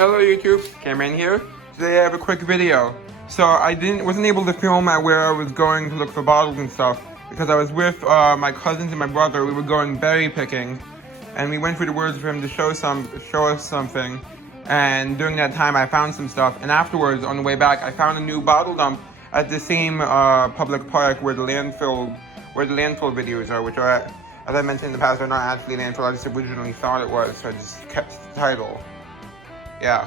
Hello YouTube, Cameron here. Today I have a quick video. So I wasn't able to film at where I was going to look for bottles and stuff because I was with my cousins and my brother. We were going berry picking, and we went through the woods for him to show us something. And during that time I found some stuff, and afterwards on the way back I found a new bottle dump at the same public park where the landfill videos are, which are, as I mentioned in the past, are not actually landfill. I just originally thought it was, so I just kept the title. Yeah.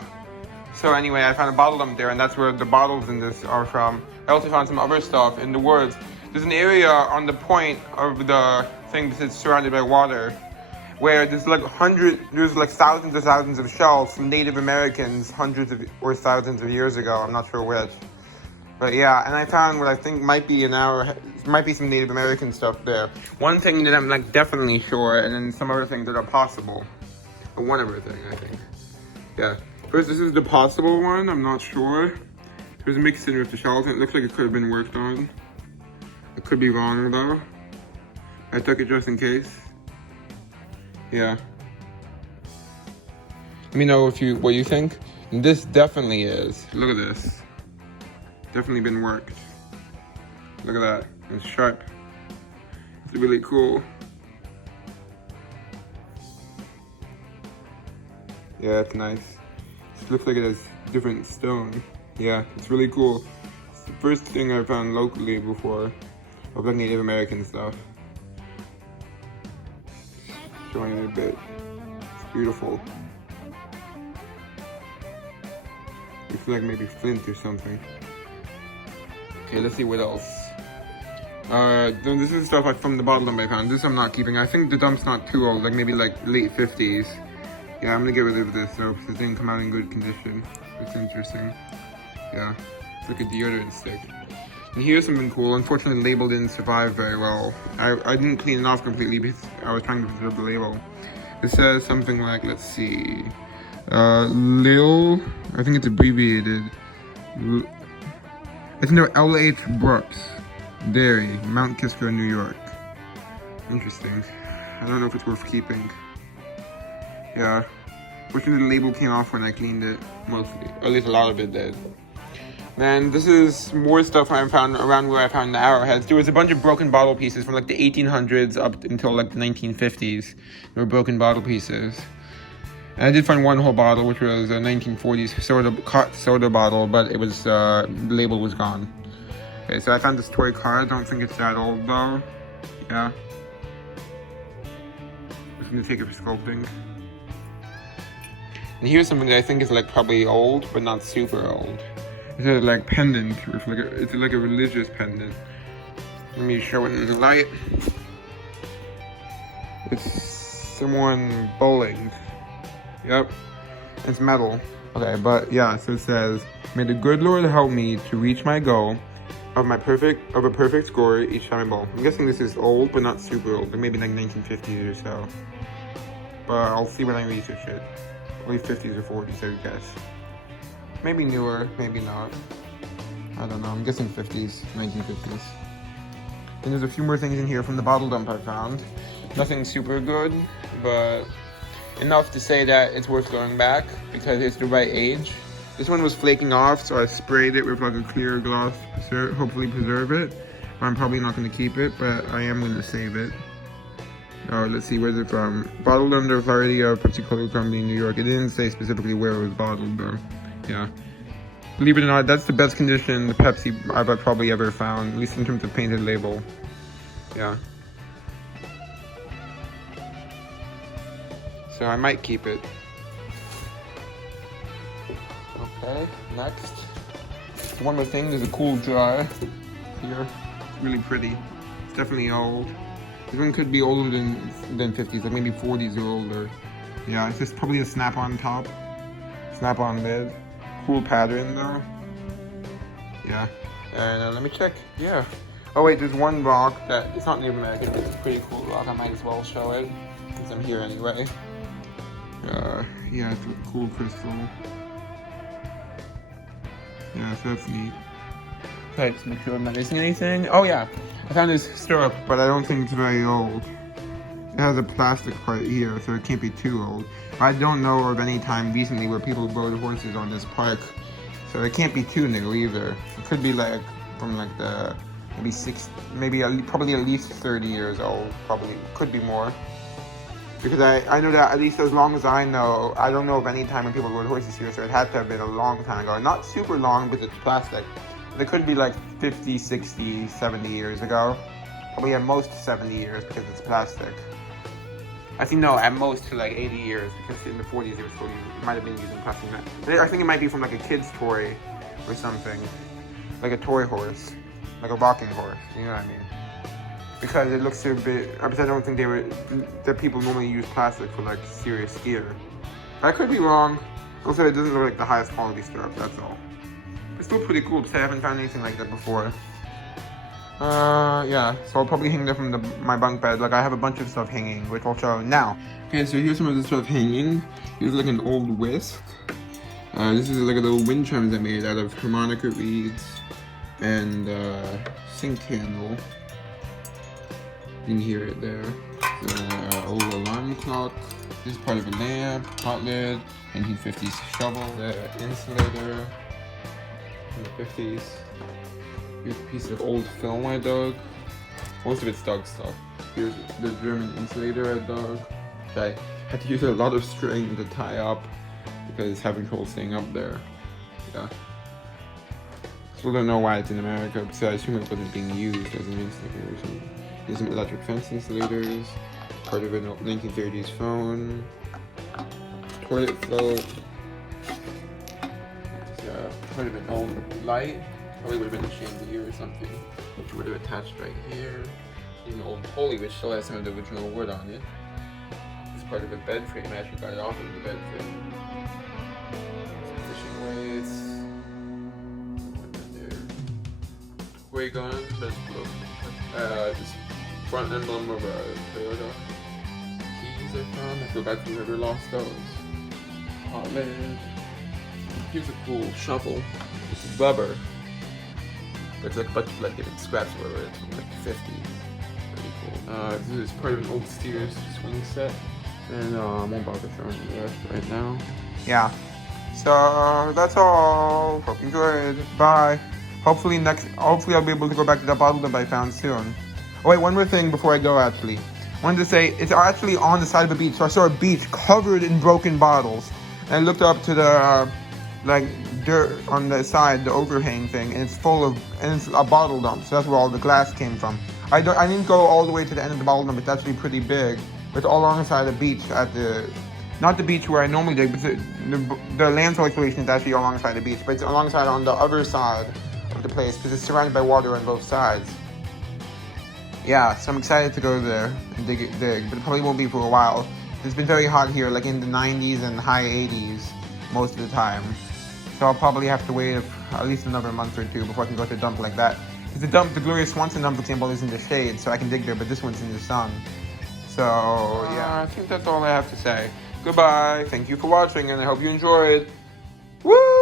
So anyway, I found a bottle dump there, and that's where the bottles in this are from. I also found some other stuff in the woods. There's an area on the point of the thing that's surrounded by water, where there's like thousands and thousands of shells from Native Americans hundreds of or thousands of years ago. I'm not sure which. But yeah, and I found what I think might be some Native American stuff there. One thing that I'm like definitely sure, and then some other things that are possible. But one other thing, I think. Yeah. First, this is the possible one. I'm not sure. There's mixed in with the shells, and it looks like it could have been worked on. I could be wrong though. I took it just in case. Yeah. Let me know what you think. And this definitely is. Look at this. Definitely been worked. Look at that. It's sharp. It's really cool. Yeah, it's nice. It looks like it has different stone. Yeah, it's really cool. It's the first thing I found locally before of like Native American stuff. Showing it a bit. It's beautiful. Looks like maybe flint or something. Okay, let's see what else. Then this is stuff from the bottle dump I found. This I'm not keeping. I think the dump's not too old, like maybe like late 50s. Yeah, I'm gonna get rid of this though, because it didn't come out in good condition. It's interesting. Yeah, it's like a deodorant stick. And here's something cool. Unfortunately, the label didn't survive very well. I didn't clean it off completely because I was trying to preserve the label. It says something like, let's see, Lil, I think it's abbreviated. It's no L.H. Brooks Dairy, Mount Kisco, New York. Interesting. I don't know if it's worth keeping. Yeah, fortunately the label came off when I cleaned it, mostly, or at least a lot of it did. Then this is more stuff I found around where I found the Arrowheads. There was a bunch of broken bottle pieces from like the 1800s up until like the 1950s. There were broken bottle pieces. And I did find one whole bottle, which was a 1940s soda bottle, but it was, the label was gone. Okay, so I found this toy car. I don't think it's that old though. Yeah. Just gonna take it for sculpting. And here's something that I think is like probably old, but not super old. It's a like pendant, with like it's like a religious pendant. Let me show it in the light. It's someone bowling. Yep, it's metal. Okay, but yeah, so it says, "May the good Lord help me to reach my goal of a perfect score each time I bowl." I'm guessing this is old, but not super old, like maybe like 1950s or so. But I'll see when I research it. Probably 50s or 40s, I would guess. Maybe newer, maybe not. I don't know, I'm guessing 50s, 1950s. And there's a few more things in here from the bottle dump I found. Nothing super good, but enough to say that it's worth going back because it's the right age. This one was flaking off, so I sprayed it with like a clear gloss, hopefully preserve it. I'm probably not going to keep it, but I am going to save it. Oh, let's see, where's it from? Bottled under authority of Pepsi Cola Company, New York. It didn't say specifically where it was bottled, though. Yeah. Believe it or not, that's the best condition the Pepsi I've probably ever found, at least in terms of painted label. Yeah. So I might keep it. Okay, next. One more thing, there's a cool jar here. It's really pretty. It's definitely old. This one could be older than 50s, like maybe 40s or older. Yeah, it's just probably a snap-on top, snap-on lid. Cool pattern though. Yeah, and let me check. Yeah. Oh wait, there's one rock that it's not Native American, but it's a pretty cool rock. I might as well show it since I'm here anyway. Yeah, it's a cool crystal. Yeah, so that's neat. Okay, just make sure I'm not missing anything. Oh yeah, I found this stirrup, but I don't think it's very old. It has a plastic part here, so it can't be too old. I don't know of any time recently where people rode horses on this park, so it can't be too new either. It could be like from like the probably at least 30 years old. Probably could be more. Because I know that at least as long as I know, I don't know of any time when people rode horses here, so it had to have been a long time ago. Not super long because it's plastic. But it could be like 50, 60, 70 years ago. Probably at most 70 years because it's plastic. I think no, at most to like 80 years because in the 40s it might have been using plastic. I think it might be from like a kid's toy or something. Like a toy horse. Like a rocking horse, you know what I mean? Because it looks a bit, because I don't think that people normally use plastic for like serious gear. I could be wrong. Also, it doesn't look like the highest quality stuff, that's all. It's still pretty cool because I haven't found anything like that before. Yeah, so I'll probably hang that from my bunk bed. Like I have a bunch of stuff hanging, which I'll show now. Okay, so here's some of the stuff hanging. Here's like an old whisk. This is like a little wind chimes I made out of harmonica reeds and sink handle. You can hear it there. The old alarm clock. This is part of a lamp, hot lid, 1950s shovel, the insulator from the 50s. Here's a piece of old film I dug. Most of it's dug stuff. Here's the German insulator I dug. I had to use a lot of string to tie up because it's having trouble staying up there. Yeah. Still don't know why it's in America, because I assume it wasn't being used as an insulator or something. Here's some electric fence insulators, part of a 1930s phone, toilet float, part of an old light, probably would have been a chandelier or something, which would have attached right here. Here's an old pulley which still has some of the original wood on it. It's part of a bed frame, I actually got it off of the bed frame. Some fishing weights, toy gun, that's blue. This front emblem of a Toyota. Keys I found. I feel bad for whoever lost those. Hot lid. Here's a cool shovel. This is rubber. But it's like a bunch of like different scraps of rubber. It's from like the 50s. Pretty cool. This is part of an old Steers swing set. And I won't bother showing you the rest right now. Yeah. So that's all. Hope you enjoyed. Bye. Hopefully I'll be able to go back to that bottle that I found soon. Oh wait, one more thing before I go actually. I wanted to say, it's actually on the side of a beach. So I saw a beach covered in broken bottles. And I looked up to the, like, dirt on the side, the overhang thing, and it's it's a bottle dump. So that's where all the glass came from. I didn't go all the way to the end of the bottle dump. It's actually pretty big. It's all alongside the beach not the beach where I normally dig, but the landfill excavation is actually alongside the beach. But it's alongside on the other side of the place because it's surrounded by water on both sides. Yeah, so I'm excited to go there and dig, but it probably won't be for a while. It's been very hot here, like in the 90s and high 80s most of the time. So I'll probably have to wait at least another month or two before I can go to a dump like that. Because the Gloria Swanson dump, for example, is in the shade, so I can dig there, but this one's in the sun. So, yeah, I think that's all I have to say. Goodbye, thank you for watching, and I hope you enjoyed. Woo!